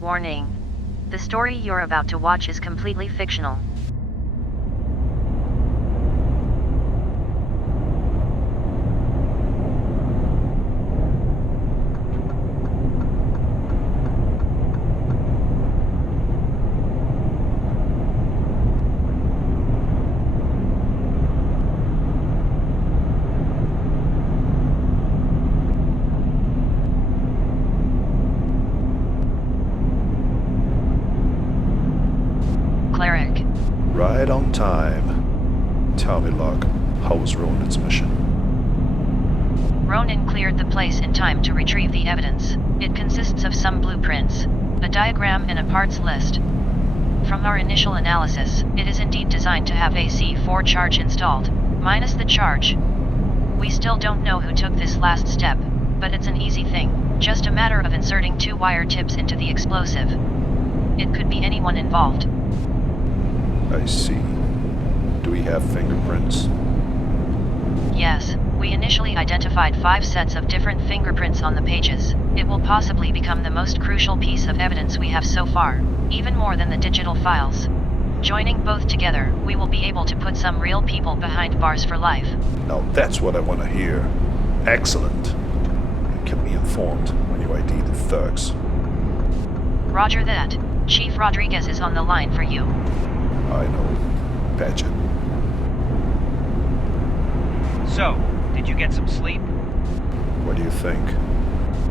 Warning. The story you're about to watch is completely fictional. Cleric. Right on time. Tell me, Locke, how was Ronin's mission? Ronin cleared the place in time to retrieve the evidence. It consists of some blueprints, a diagram and a parts list. From our initial analysis, it is indeed designed to have a C4 charge installed, minus the charge. We still don't know who took this last step, but it's an easy thing, just a matter of inserting 2 wire tips into the explosive. It could be anyone involved. I see. Do we have fingerprints? Yes, we initially identified 5 sets of different fingerprints on the pages. It will possibly become the most crucial piece of evidence we have so far, even more than the digital files. Joining both together, we will be able to put some real people behind bars for life. Now that's what I want to hear. Excellent. And keep me informed when you ID the thugs. Roger that. Chief Rodriguez is on the line for you. I know. Patch it. So, did you get some sleep? What do you think?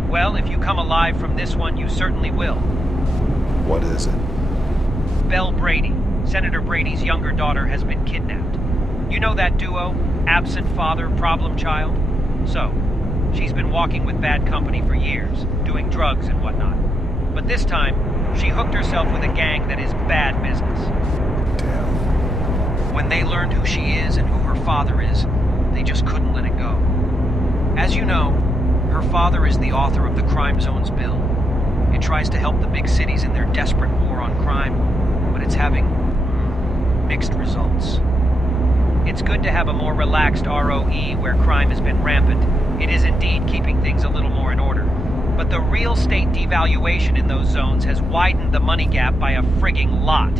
Well, if you come alive from this one, you certainly will. What is it? Belle Brady, Senator Brady's younger daughter, has been kidnapped. You know that duo? Absent father, problem child? So, she's been walking with bad company for years, doing drugs and whatnot. But this time, she hooked herself with a gang that is bad business. Damn. When they learned who she is and who her father is, they just couldn't let it go. As you know, her father is the author of the Crime Zones Bill. It tries to help the big cities in their desperate war on crime, but it's having mixed results. It's good to have a more relaxed ROE where crime has been rampant. It is indeed keeping things a little more in order. But the real estate devaluation in those zones has widened the money gap by a frigging lot.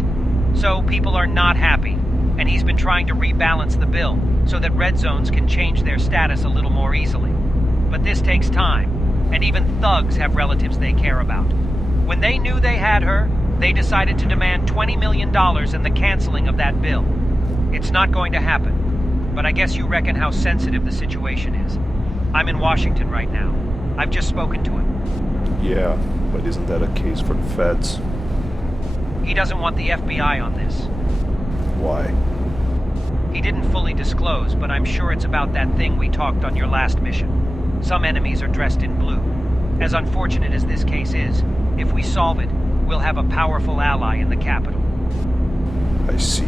So people are not happy, and he's been trying to rebalance the bill so that red zones can change their status a little more easily. But this takes time, and even thugs have relatives they care about. When they knew they had her, they decided to demand $20 million in the canceling of that bill. It's not going to happen, but I guess you reckon how sensitive the situation is. I'm in Washington right now. I've just spoken to him. Yeah, but isn't that a case for the feds? He doesn't want the FBI on this. Why? He didn't fully disclose, but I'm sure it's about that thing we talked on your last mission. Some enemies are dressed in blue. As unfortunate as this case is, if we solve it, we'll have a powerful ally in the capital. I see.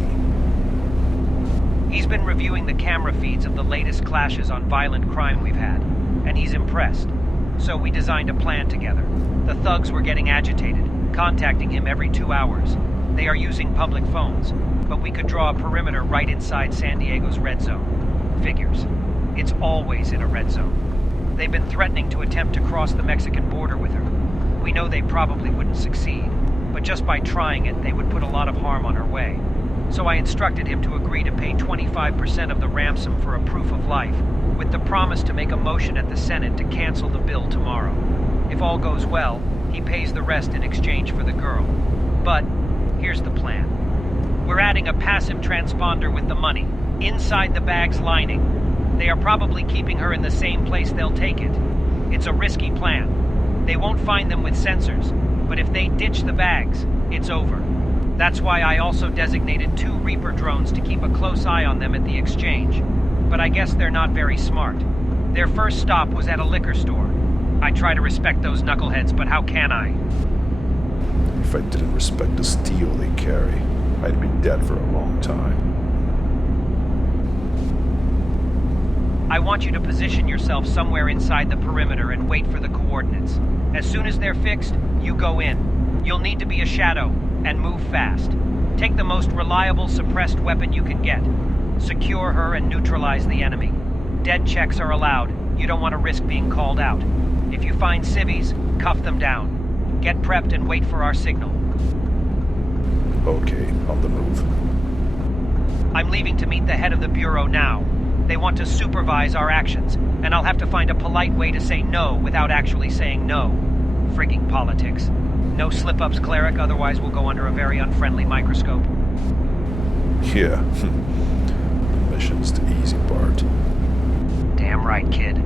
He's been reviewing the camera feeds of the latest clashes on violent crime we've had, and he's impressed. So we designed a plan together. The thugs were getting agitated, contacting him every 2 hours. They are using public phones, but we could draw a perimeter right inside San Diego's red zone. Figures. It's always in a red zone. They've been threatening to attempt to cross the Mexican border with her. We know they probably wouldn't succeed, but just by trying it, they would put a lot of harm on her way. So I instructed him to agree to pay 25% of the ransom for a proof of life, with the promise to make a motion at the Senate to cancel the bill tomorrow. If all goes well, he pays the rest in exchange for the girl. But here's the plan. We're adding a passive transponder with the money, inside the bag's lining. They are probably keeping her in the same place they'll take it. It's a risky plan. They won't find them with sensors, but if they ditch the bags, it's over. That's why I also designated 2 Reaper drones to keep a close eye on them at the exchange. But I guess they're not very smart. Their first stop was at a liquor store. I try to respect those knuckleheads, but how can I? If I didn't respect the steel they carry, I'd be dead for a long time. I want you to position yourself somewhere inside the perimeter and wait for the coordinates. As soon as they're fixed, you go in. You'll need to be a shadow and move fast. Take the most reliable suppressed weapon you can get. Secure her and neutralize the enemy. Dead checks are allowed. You don't want to risk being called out. If you find civvies, cuff them down. Get prepped and wait for our signal. Okay, on the move. I'm leaving to meet the head of the Bureau now. They want to supervise our actions, and I'll have to find a polite way to say no without actually saying no. Frigging politics. No slip-ups, Cleric, otherwise we'll go under a very unfriendly microscope. Yeah. The mission's the easy part. Damn right, kid.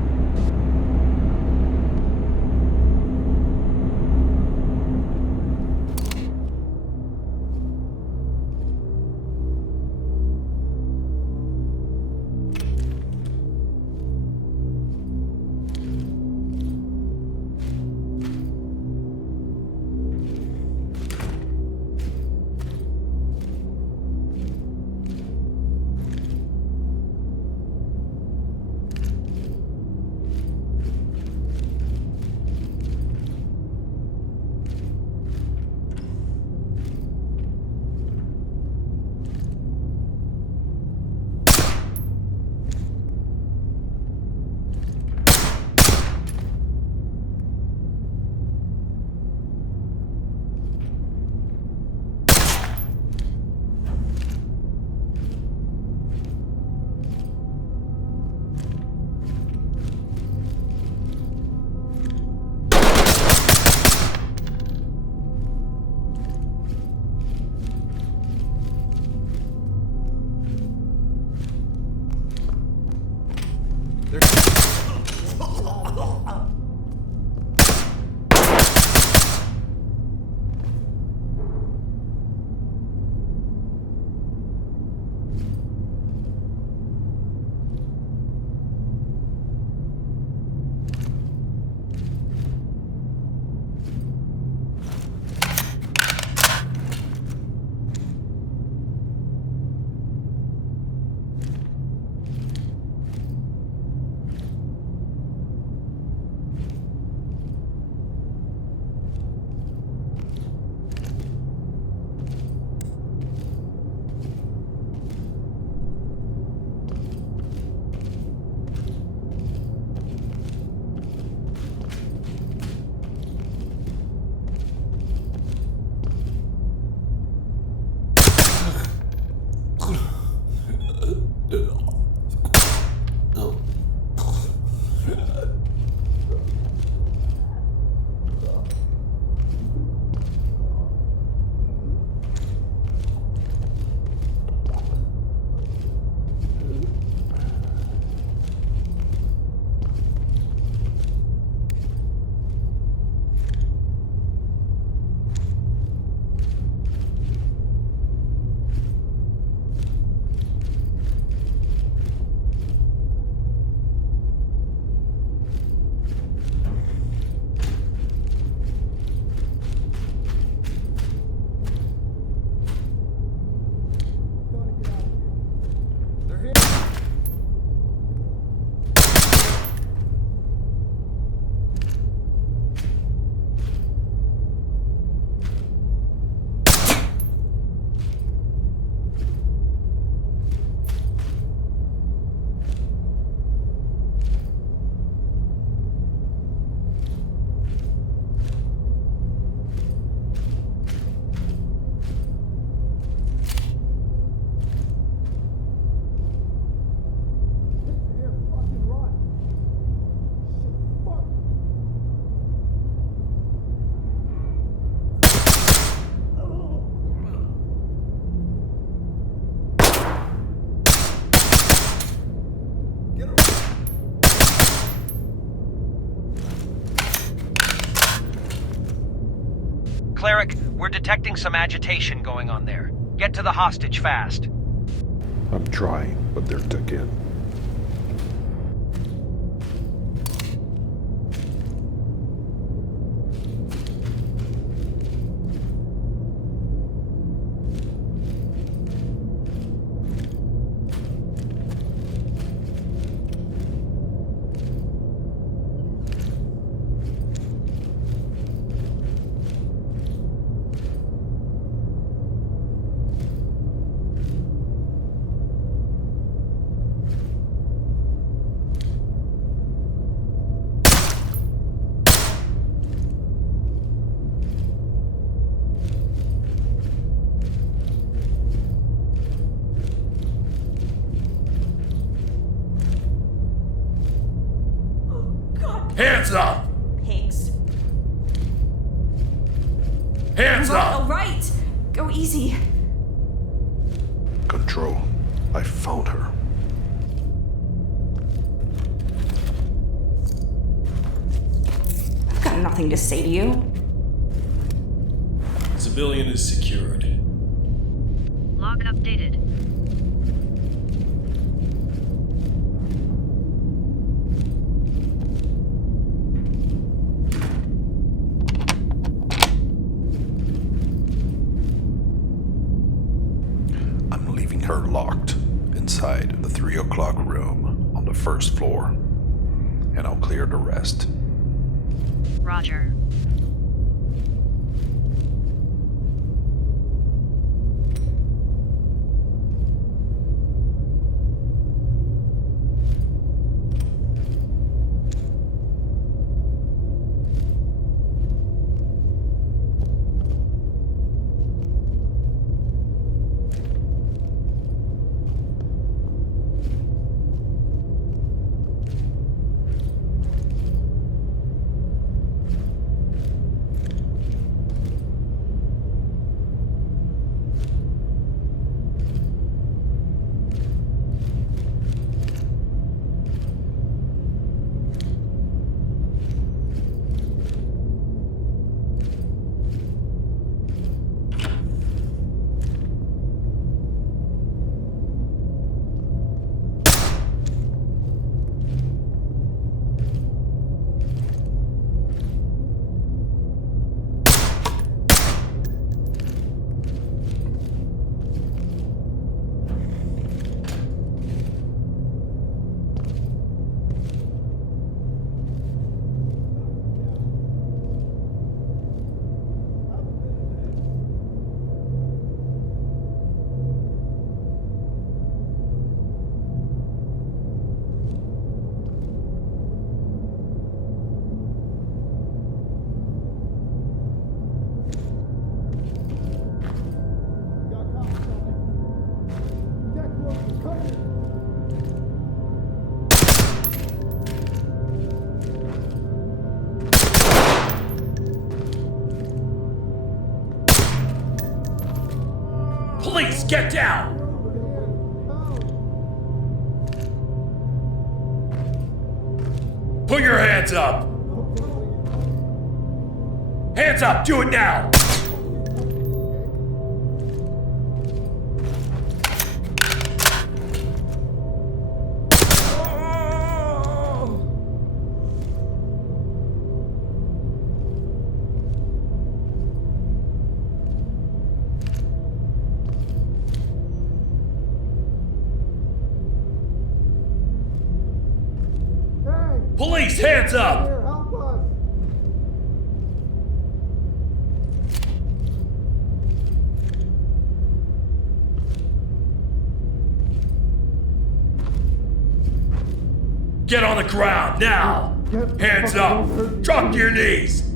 Cleric, we're detecting some agitation going on there. Get to the hostage fast. I'm trying, but they're took in. Hands up! Pigs. Hands up! All right. Go easy. Control. I found her. I've got nothing to say to you. Civilian is secured. Log updated. I'm leaving her locked inside the 3 o'clock room on the first floor. And I'll clear the rest. Roger. Police, get down! Put your hands up! Hands up, do it now! Police, hands up! Get on the ground, now! Hands up! Drop to your knees!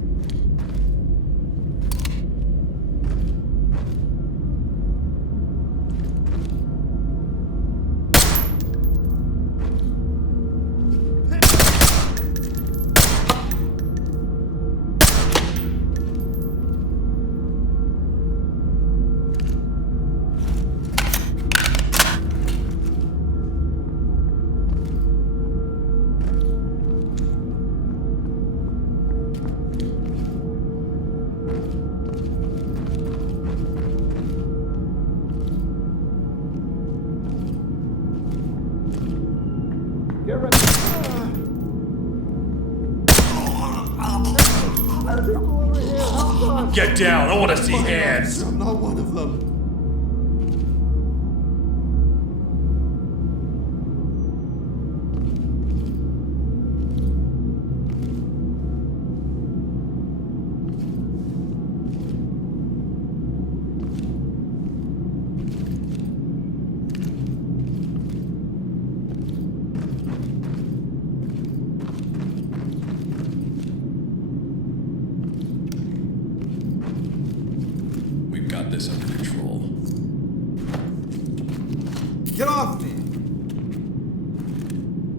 Get down, I want to see hands! I'm not one of them. This under control. Get off me!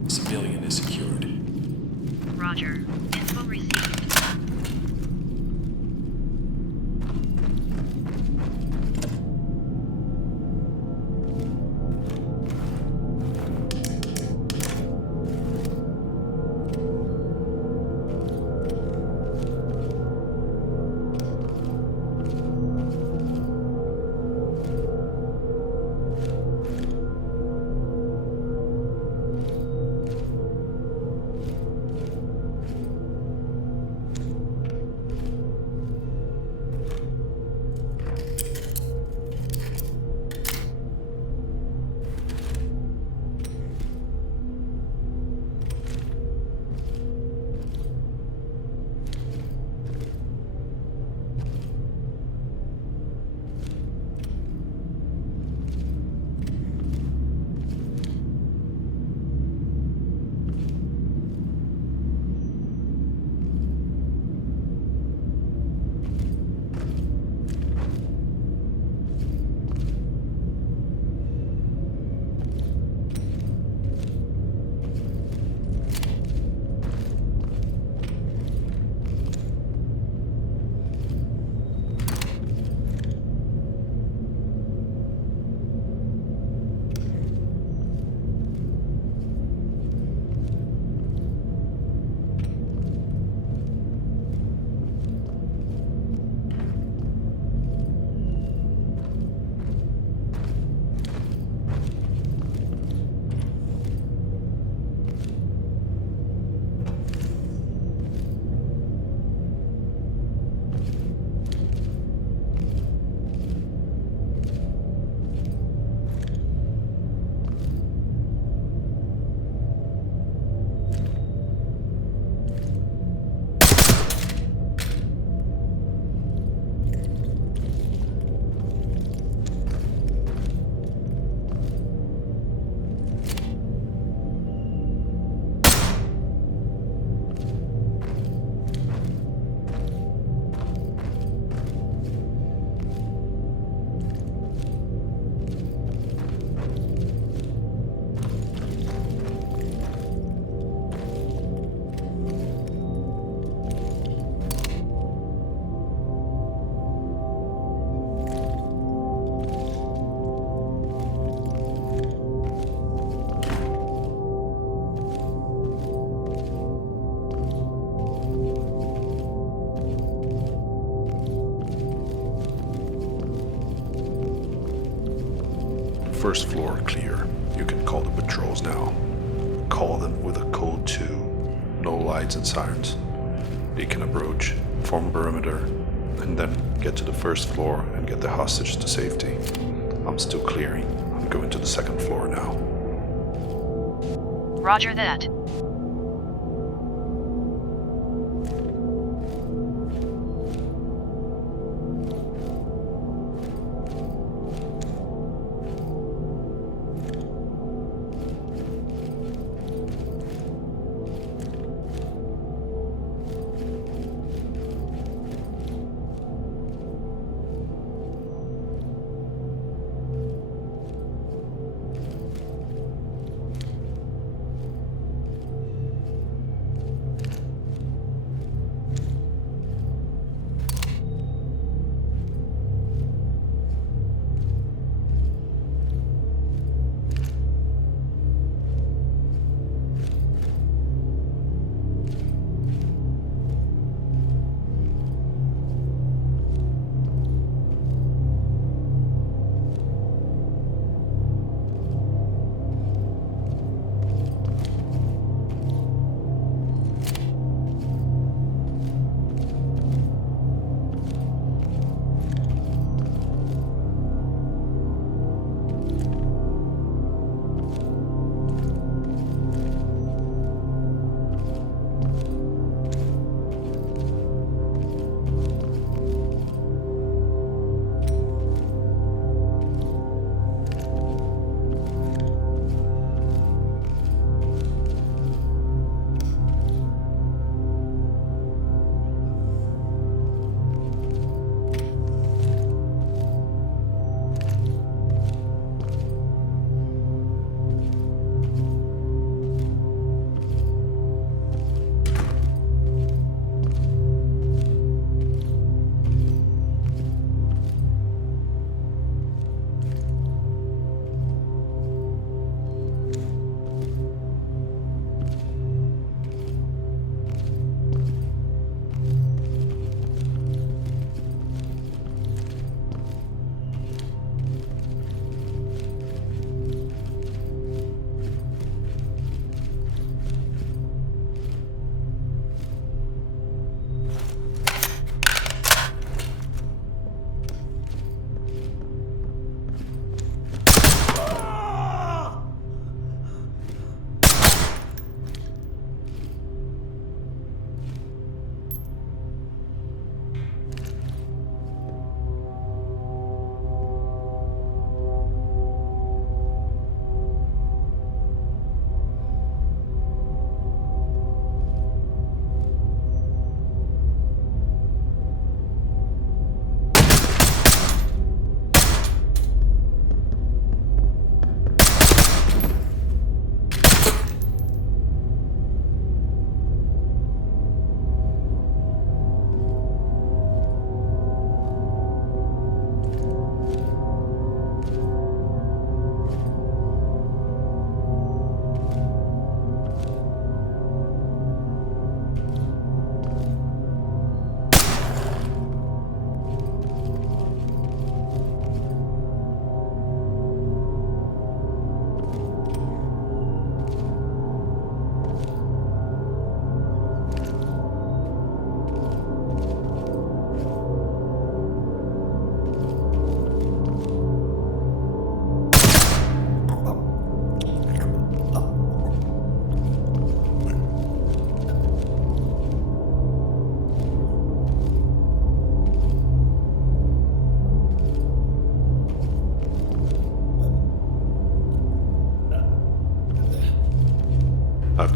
Civilian is secured. Roger. Info received. First floor clear. You can call the patrols now. Call them with a code 2. No lights and sirens. They can approach, form a perimeter, and then get to the first floor and get the hostage to safety. I'm still clearing. I'm going to the second floor now. Roger that.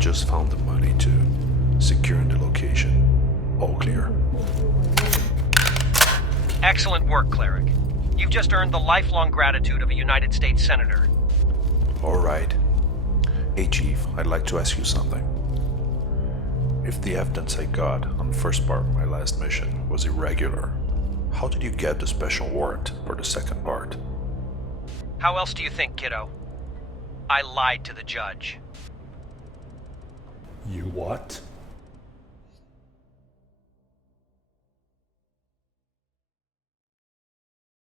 just found the money to securing the location. All clear. Excellent work, Cleric. You've just earned the lifelong gratitude of a United States Senator. All right. Hey, Chief, I'd like to ask you something. If the evidence I got on the first part of my last mission was irregular, how did you get the special warrant for the second part? How else do you think, kiddo? I lied to the judge. You what?